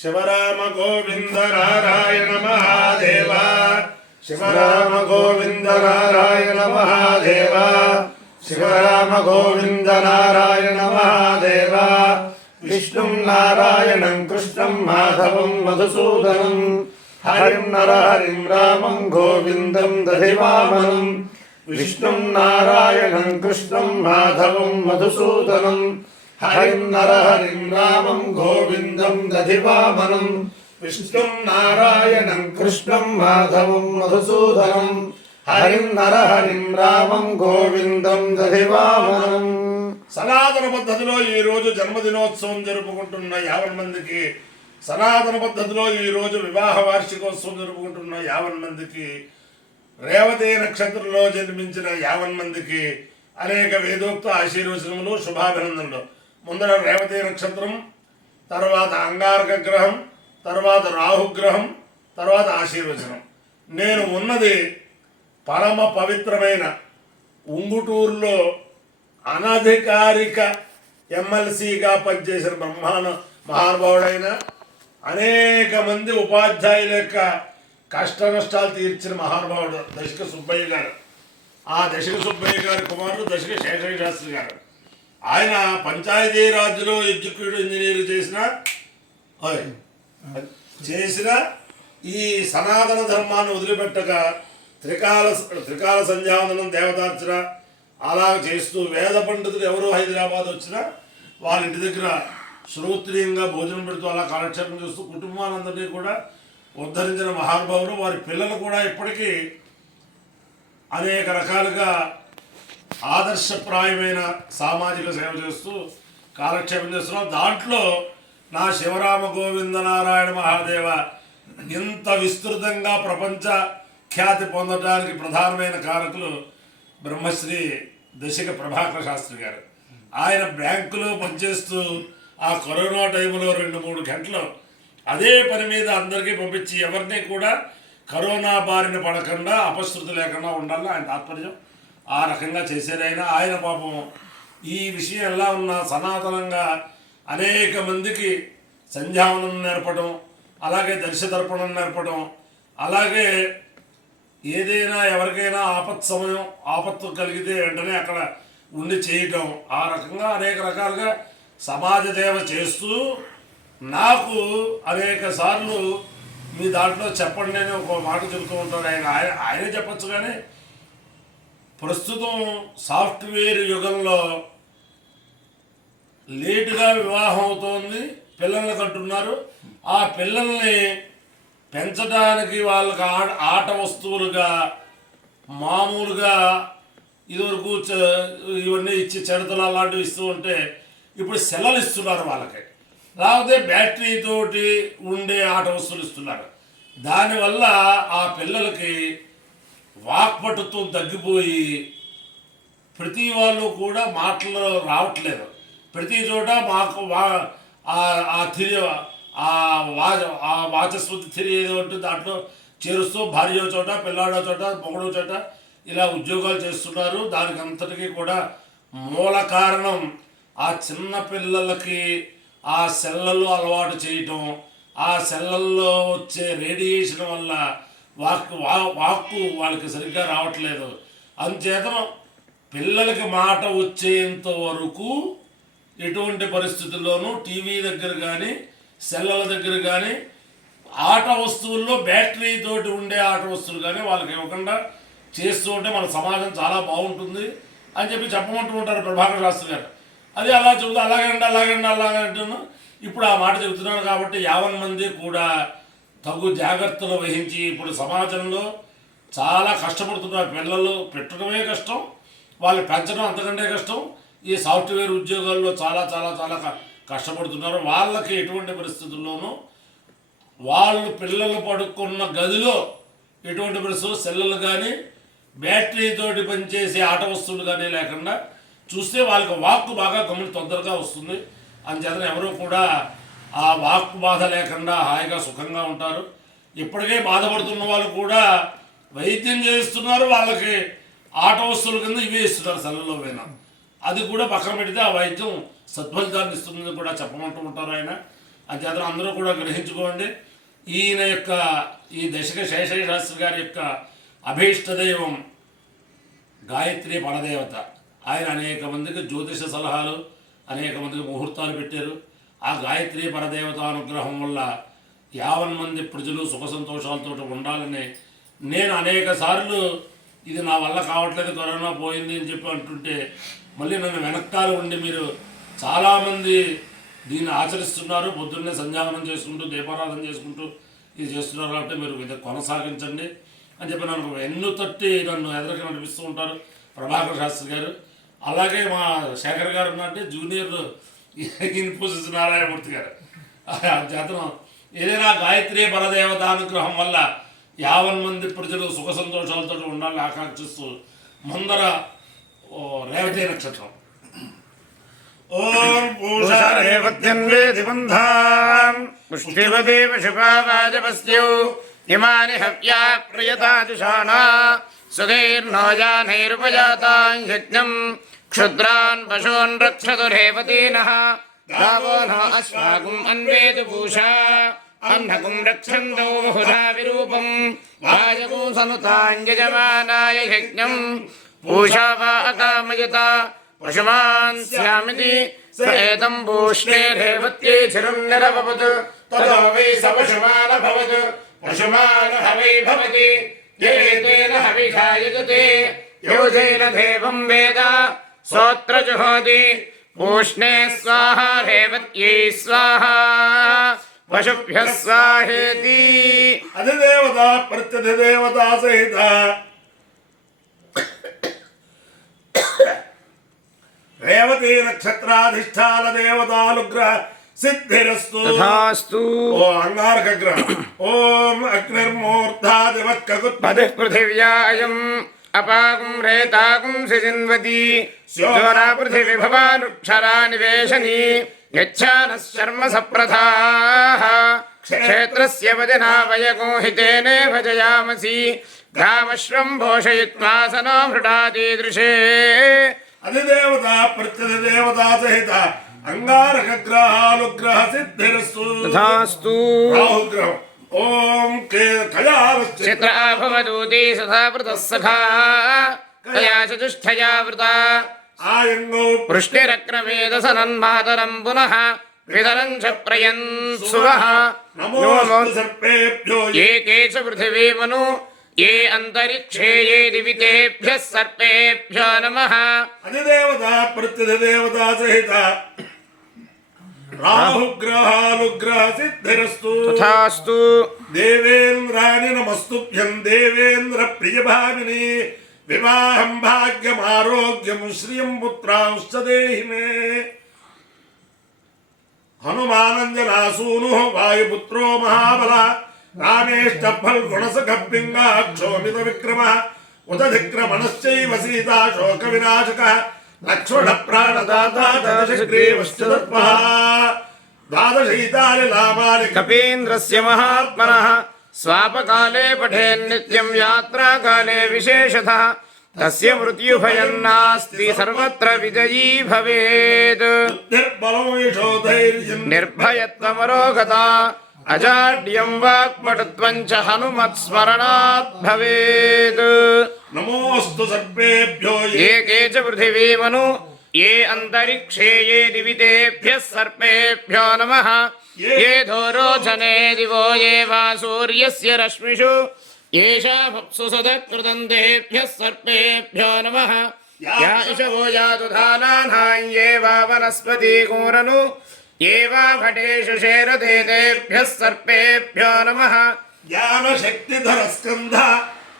శివరామ గోవింద నారాయణ మహాదేవ శివరామ గోవింద నారాయణ మహాదేవ శివరామ గోవింద నారాయణ మహాదేవ విష్ణుం నారాయణం కృష్ణం మాధవం మధుసూదనం హరిం నరహరిం రామం గోవిందం దధివామనం విష్ణుం నారాయణం కృష్ణం మాధవం మధుసూదనం హరిం నరహరిం రామం గోవిందం దధివామనం విష్ణుం నారాయణం కృష్ణం మాధవం మధుసూదనం హరిం నరహరిం రామం గోవిందం దధివామనం. సనాతన పద్ధతిలో ఈరోజు జన్మదినోత్సవం జరుపుకుంటున్న 50 మందికి, సనాతన పద్ధతిలో ఈరోజు వివాహ వార్షికోత్సవం జరుపుకుంటున్న 50 మందికి, రేవతి నక్షత్రంలో జన్మించిన 50 మందికి అనేక వేదోక్త ఆశీర్వచనములు, శుభాభినందనలు. ముందర రేవతి నక్షత్రం, తర్వాత అంగారక గ్రహం, తర్వాత రాహుగ్రహం, తర్వాత ఆశీర్వచనం. నేను ఉన్నది పరమ పవిత్రమైన ఉంగుటూరులో అనధికారిక ఎమ్మెల్సీగా పనిచేసిన మహానుభావుడైన అనేక మంది ఉపాధ్యాయుల యొక్క కష్ట నష్టాలు తీర్చిన మహానుభావుడు దశక సుబ్బయ్య గారు. ఆ దశక సుబ్బయ్య గారి కుమారుడు దశక శేషయ్య శాస్త్రి గారు. ఆయన పంచాయతీరాజ్లో ఎగ్జిక్యూటివ్ ఇంజనీర్ చేసిన ఈ సనాతన ధర్మాన్ని వదిలిపెట్టక త్రికాల సంధ్యావందనం, దేవతార్చన అలా చేస్తూ వేద పండితులు ఎవరో హైదరాబాద్ వచ్చినా వాళ్ళ ఇంటి దగ్గర శ్రోత్రీయంగా భోజనం పెడుతూ అలా కాలక్షేపం చేస్తూ కుటుంబాలందరినీ కూడా ఉద్ధరించిన మహానుభావులు. వారి పిల్లలు కూడా ఇప్పటికీ అనేక రకాలుగా ఆదర్శప్రాయమైన సామాజిక సేవ చేస్తూ కాలక్షేపం చేస్తున్నాం. దాంట్లో నా శివరామ గోవింద నారాయణ మహాదేవ ఇంత విస్తృతంగా ప్రపంచ ఖ్యాతి పొందడానికి ప్రధానమైన కారకులు బ్రహ్మశ్రీ దశక ప్రభాకర శాస్త్రి గారు. ఆయన బ్యాంకులో పనిచేస్తూ ఆ కరోనా టైంలో 2-3 గంటలు అదే పని మీద అందరికీ పంపించి ఎవరిని కూడా కరోనా బారిన పడకుండా అపశృతి లేకుండా ఉండాలని ఆయన తాత్పర్యం. ఆ రకంగా చేశారు ఆయన పాపం ఈ విషయం ఎలా ఉన్నా సనాతనంగా అనేక మందికి సంధ్యావనం నేర్పడం, అలాగే దర్శదర్పణం నేర్పడం, అలాగే ఏదైనా ఎవరికైనా ఆపత్తు కలిగితే వెంటనే అక్కడ ఉండి చేయటం, ఆ రకంగా అనేక రకాలుగా సమాజ సేవ చేస్తూ నాకు అనేక సార్లు మీ దాంట్లో చెప్పండి అని ఒక మాట చెబుతూ ఉంటాడు. ఆయనే చెప్పచ్చు. కానీ ప్రస్తుతం సాఫ్ట్వేర్ యుగంలో లేటుగా వివాహం అవుతోంది, పిల్లల్ని కంటున్నారు. ఆ పిల్లల్ని పెంచడానికి వాళ్ళకి ఆట వస్తువులుగా మామూలుగా ఇదివరకు ఇవన్నీ ఇచ్చి చెడతలు అలాంటివి ఇస్తూ ఉంటే ఇప్పుడు సెలవులు ఇస్తున్నారు వాళ్ళకి. లేకపోతే బ్యాటరీతోటి ఉండే ఆట వస్తువులు ఇస్తున్నారు. దానివల్ల ఆ పిల్లలకి వాక్పటుత్వం తగ్గిపోయి ప్రతి వాళ్ళు కూడా మాటలు రావట్లేదు. ప్రతి చోట మాకు వాచస్పతి థిరీ ఏదో ఉంటుంది, దాంట్లో చేరుస్తూ భార్య చోట, పిల్లాడో చోట, మొగడో చోట ఇలా ఉద్యోగాలు చేస్తున్నారు. దానికి అంతటికీ కూడా మూల కారణం ఆ చిన్న పిల్లలకి ఆ సెల్లలు అలవాటు చేయటం, ఆ సెల్లల్లో వచ్చే రేడియేషన్ వల్ల వాక్కు వాళ్ళకి సరిగ్గా రావట్లేదు. అందుచేత పిల్లలకి మాట వచ్చేంత వరకు ఎటువంటి పరిస్థితుల్లోనూ టీవీ దగ్గర కానీ సెల్లల దగ్గర కానీ ఆట వస్తువుల్లో బ్యాటరీ తోటి ఉండే ఆట వస్తువులు కానీ వాళ్ళకి ఇవ్వకుండా చేస్తూ ఉంటే మన సమాజం చాలా బాగుంటుంది అని చెప్పమంటూ ఉంటారు ప్రభాకర శాస్త్రి గారు. అది అలా చెబుతూ అలాగంటున్నాను. ఇప్పుడు ఆ మాట చెబుతున్నాను కాబట్టి 50 మంది కూడా తగు జాగ్రత్తలు వహించి ఇప్పుడు సమాజంలో చాలా కష్టపడుతున్నారు. పిల్లలు పెట్టడమే కష్టం, వాళ్ళు పెంచడం అంతకంటే కష్టం. ఈ సాఫ్ట్వేర్ ఉద్యోగాల్లో చాలా చాలా చాలా కష్టపడుతున్నారు. వాళ్ళకి ఎటువంటి పరిస్థితుల్లోనూ వాళ్ళు పిల్లలు పడుకున్న గదిలో ఎటువంటి పరిస్థితులు సెల్లలు కానీ బ్యాటరీతోటి పనిచేసే ఆట వస్తువులు కానీ లేకుండా చూస్తే వాళ్ళకి వాక్కు బాగా తొందరగా వస్తుంది. అందుచేత ఎవరు కూడా ఆ వాక్కు బాధ లేకుండా హాయిగా సుఖంగా ఉంటారు. ఇప్పటికే బాధపడుతున్న వాళ్ళు కూడా వైద్యం చేస్తున్నారు, వాళ్ళకి ఆట వస్తువుల కింద ఇవే ఇస్తున్నారు సెల్లలో పోయినా. అది కూడా పక్కన పెడితే ఆ వైద్యం సద్ఫలితాన్ని ఇస్తుందని కూడా చెప్పమంటూ ఉంటారు ఆయన. అంచేత అందరూ కూడా గ్రహించుకోండి. ఈయన యొక్క ఈ దశక శేషయ్య శాస్త్రి గారి యొక్క అభీష్ట దైవం గాయత్రి పరదేవత. ఆయన అనేక మందికి జ్యోతిష సలహాలు, అనేక మందికి ముహూర్తాలు పెట్టారు. ఆ గాయత్రి పరదేవత అనుగ్రహం వల్ల 50 మంది ప్రజలు సుఖ సంతోషాలతో ఉండాలని నేను అనేక సార్లు ఇది నా వల్ల కావట్లేదు, కరోనా పోయింది అని చెప్పి అంటుంటే మళ్ళీ నన్ను వెనక్కాలు ఉండి మీరు చాలామంది దీన్ని ఆచరిస్తున్నారు. పొద్దున్నే సంధ్యావనం చేసుకుంటూ దీపారాధన చేసుకుంటూ ఇది చేస్తున్నారు కాబట్టి మీరు ఇది కొనసాగించండి అని చెప్పి నన్ను ఎన్ను తట్టి నన్ను ఎదురుగా నడిపిస్తూ ఉంటారు ప్రభాకర్ శాస్త్రి గారు. అలాగే మా శేఖర్ గారు ఉన్నట్టే జూనియర్ ఇన్ఫోసిస్ నారాయణమూర్తి గారు. చేతనం ఏదైనా గాయత్రి పరదేవత అనుగ్రహం వల్ల 50 మంది ప్రజలు సుఖ సంతోషాలతో ఉండాలని ఆకాంక్షిస్తూ ముందర రేవతి నక్షత్రం. ఓం పుష్టివదేవ శుభావాజపస్యౌ ఇమాని హవ్యా ప్రియతాదిశానా సుధీర్నోజానైరుపజాతాం యజ్ఞం క్షుద్రాన్ పశూన్ రక్షతు రేవతీనః గావో నో అశ్వాగుం అన్వేదు పూషా అన్నగుం రక్షంతో బహుధా విరూపం వాజగో సనుతాంగజమానాయ యజ్ఞం పూషా వా అకామయత పశుమాన్ స్యామితి స ఏతం పూష్ణే రేవత్యై చిరం నిరవపత్ తదో వై స పశుమాన భవత్ పశుమాన హవై భవతి ఏతేన హవిషా యజతే యోజేన దేవం వేద స్తోత్ర జుహోతి పూష్ణే స్వాహా రేవత్యై స్వాహా పశుభ్యః స్వాహేతి. అధిదేవత ప్రత్యధిదేవత సహిత రేవతి నక్షత్రాధిష్టాన దేవతానుగ్రహ సిద్ధిరస్తు. తథాస్తు. ఓ అంగారక గ్రహం. ఓం అగ్నిర్మూర్ధాదివక్కగుత్పతిః పృథివ్యాయం అపాగుం రేతాగుం సిజిన్వతి శోరా పృథివి భవానుక్షరా నివేశని యచ్ఛానః శర్మ సప్రథాః క్షేత్రస్య వదినా వయగోహితేనే భజయామసి గ్రామశ్వం భోషయిత్వా సనో మృడాదీదృశే. అధిదేవత ప్రత్యధిదేవత సహిత అంగారక గ్రహానుగ్రహ సిద్ధిరస్తు. తథాస్తు. రాహుగ్రహం. ఓం చిత్ర భవదూతి సదా వృతః సఖా కయా చతుష్ఠయా వృతా ఆయంగో వృష్టిరక్రమేదసనన్మాతరం పునః వితరం చ ప్రయన్ సువః. నమోస్తు సర్పేభ్యో ఏకే చ పృథివీమను ఏ అంతరిక్షే ఏ దివితేభ్యః సర్పేభ్యో నమః. అధిదేవత ప్రత్యధిదేవత సహిత రాహుగ్రహానుగ్రహ సిద్ధిరస్తు. తథాస్తు. దేవేంద్రాని నమస్తుభ్యం దేవేంద్ర ప్రియభామిని వివాహం భాగ్యం ఆరోగ్యం శ్రియం పుత్రాంశ్చ దేహి మే. హనుమానంజనాసూను వాయుపుత్రో మహాబల రామేష్ట ఫల్గుణసఖ పింగాక్షోమిత విక్రమ ఉదధిక్రమణశ్చైవ సీతా శోక వినాశక లక్ష్మణ ప్రాణదాత దశగ్రీవశ్చ దర్పః ద్వాదశైతాని నామాని కపీంద్రస్య మహాత్మనః స్వాపకాలే పఠేన్నిత్యం యాత్రాకాలే విశేషతః తస్య మృత్యుభయం నాస్తి సర్వత్ర విజయీ భవేత్. నిర్బలం యశోధైర్యం నిర్భయత్వమరోగత అజాడ్యం వాక్పటుత్వం చ హనుమత్స్మరణాత్ భవేత్. నమోస్తు సర్పేభ్యో ఏకే చ పృథివీమను ఏ అంతరిక్షే ఏ దివితేభ్యః సర్పేభ్యో నమః. ఏ ధోరోచనే దివో ఏ వా సూర్యస్య రశ్మిషు ఏషా భప్సు సదకృతం తేభ్యః సర్పేభ్యో నమః. యా ఇషవో యాతు ధానానాం ఏ వా వనస్పతికూరను ఏ వా భటేషు శేరతే తేభ్యః సర్పేభ్యో నమః. జ్ఞానశక్తిధర స్కంధ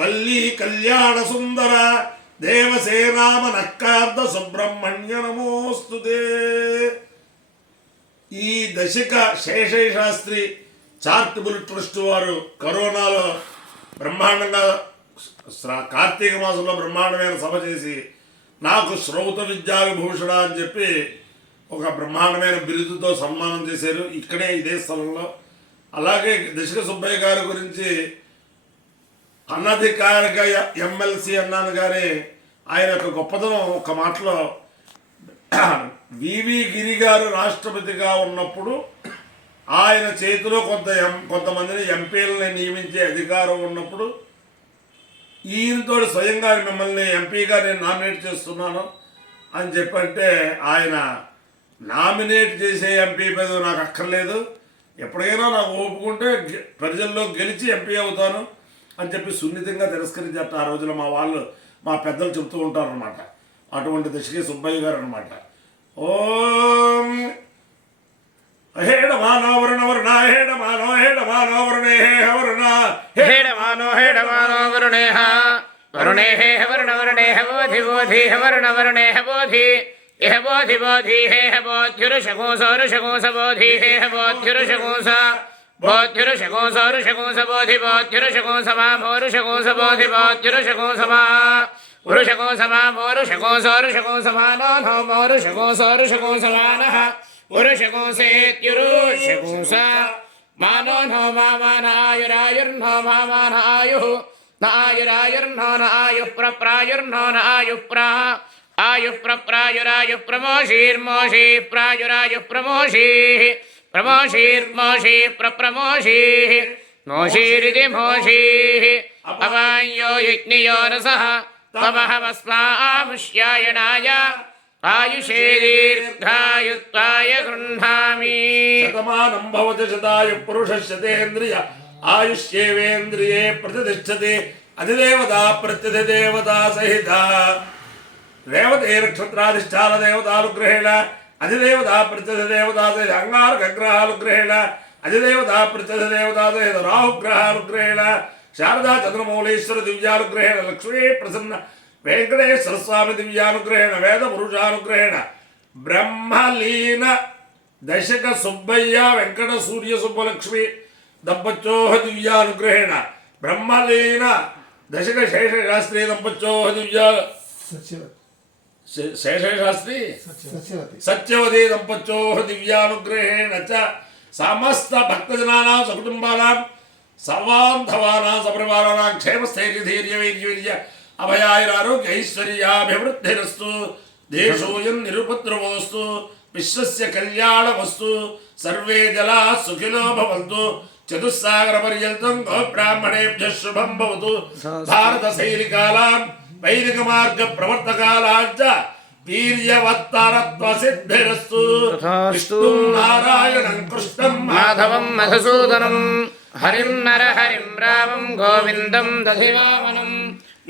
వల్లీ కళ్యాణ సుందర దేవసేనామనక్కార్ధ సుబ్రహ్మణ్య నమోస్తుతే. ఈ దశక శేషయ్య శాస్త్రి చారిటబుల్ ట్రస్ట్ వారు కరోనాలో బ్రహ్మాండంగా కార్తీక మాసంలో బ్రహ్మాండమైన సభ చేసి నాకు శ్రౌత విద్యా విభూషణ అని చెప్పి ఒక బ్రహ్మాండమైన బిరుదుతో సన్మానం చేశారు ఇక్కడే ఇదే స్థలంలో. అలాగే దశక సుబ్బయ్య గారి గురించి అనధికారిక ఎమ్మెల్సీ అన్నాను కానీ ఆయన యొక్క గొప్పతనం ఒక మాటలో వివి గిరి గారు రాష్ట్రపతిగా ఉన్నప్పుడు ఆయన చేతిలో కొంతమందిని ఎంపీలని నియమించే అధికారం ఉన్నప్పుడు ఈయనతో స్వయంగా మిమ్మల్ని ఎంపీగా నేను నామినేట్ చేస్తున్నాను అని చెప్పంటే ఆయన నామినేట్ చేసే ఎంపీ పదవి నాకు అక్కర్లేదు, ఎప్పుడైనా నాకు ఒప్పుకుంటే ప్రజల్లో గెలిచి ఎంపీ అవుతాను అని చెప్పి సున్నితంగా తిరస్కరించారు ఆ రోజున మా పెద్దలు చెబుతూ ఉంటారు అనమాట. అటువంటి దశకి సుబ్బయ్య గారు అనమాట. ఓం హేడమానో వరుణ హేడమానో హేడమానో వరుణే వరుణ హేడమానో హేడమానో వరుణేహ వరుణేహ వరుణ వరుణేహ బోధి బోధి వరుణ వరుణేహ బోధి ఇహ బోధి బోధి హేహ బోధ్యురుషకోస రుషకోస బోధి హేహ బోధ్యురుషకోస బోధ్యురుషకోస రుషకోస బోధి బోధ్యురుషకోస మా భోరుషకోస బోధి బోధ్యురుషకోస మా వృషకోస మా భోరుషకోస రుషకోస మానో నో మోరుషకోస రుషకోస మానః వృషకోసేత్యురుషకోస మానో నో మామానాయురాయుర్నో మామానాయుః నాయురాయుర్నో నాయుః ప్రప్రాయుర్నో నాయుః ప్రా ఆయుః ప్రప్రాయురాయుః ప్రమోషీర్మోషీ ప్రాయురాయుః ప్రమోషీః ప్రమోషీర్మోషీ ప్రప్రమోషీః మోషీరితి మోషీః అవాయ్యో యజ్ఞయో రసః తమహవస్మాముష్యాయణాయ ఆయుషే దీర్ఘాయుత్వాయ గృహ్ణామి. శతమానం భవతి శతాయు పురుషస్యతేంద్రియ ఆయుష్యేవేంద్రియే ప్రతిష్టతి అధిదేవతా ప్రత్యధిదేవతా సహిత రేవతే నక్షత్రాధిష్టాన దేవతానుగ్రహేణ అధిదేవతా ప్రత్యధిదేవతా సహిత అంగారకగ్రహానుగ్రహేణ అధిదేవతా ప్రత్యధిదేవతా సహిత రాహుగ్రహానుగ్రహేణ శారదా చంద్రమౌళేశ్వర దివ్యానుగ్రహేణ లక్ష్మీ ప్రసన్న వెంకటేశ్వర స్వామి దివ్యానుగ్రహేణ వేద పురుషానుగ్రహేణ బ్రహ్మలీన దశక సుబ్బయ్య వెంకట సూర్య సుబ్బలక్ష్మి దంపత్యోహ దివ్యానుగ్రహేణ బ్రహ్మలీన దశక శేషశాస్త్రి దంపత్యోహ దివ్య శేషశాస్త్రి సత్యవతి దంపత్యోహ దివ్యానుగ్రహేణ చ సమస్త భక్తజనానాం సకుటుంబానాం సర్వాంధవానాం సపరివారాణాం క్షేమస్థైర్యధైర్యవైర్యవీర్య అభయాయురారోగ్య ఐశ్వర్యాభివృద్ధిరస్తు దేశోయం నిరుపద్రవోస్తు విశ్వస్య కళ్యాణమస్తు సర్వే జలా సుఖినో భవంతు చతుస్సాగర పర్యంతం గోబ్రాహ్మణేభ్యః శుభం భవతు భారత సైనికానాం వైదిక మార్గ ప్రవర్తకాలాంచ వీర్యవత్తరత్వ సిద్ధిరస్తు. విష్ణుం నారాయణం కృష్ణం మాధవం మధుసూదనం హరిం నరహరిం రామం గోవిందం దధివామనం.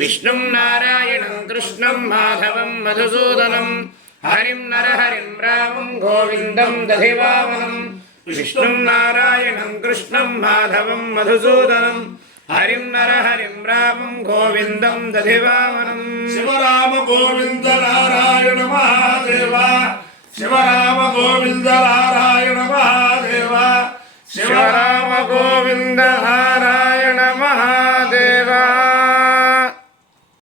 విష్ణుం నారాయణం కృష్ణం మాధవం మధుసూదనం హరిం నరహరిం రామం గోవిందం దధివామనం. విష్ణుం నారాయణం కృష్ణం మాధవం మధుసూదనం హరిం నరహరిం రామం గోవిందం దధివామనం. శివరామ గోవింద నారాయణ మహాదేవ శివరామ గోవింద నారాయణ మహాదేవ శివరామ గోవింద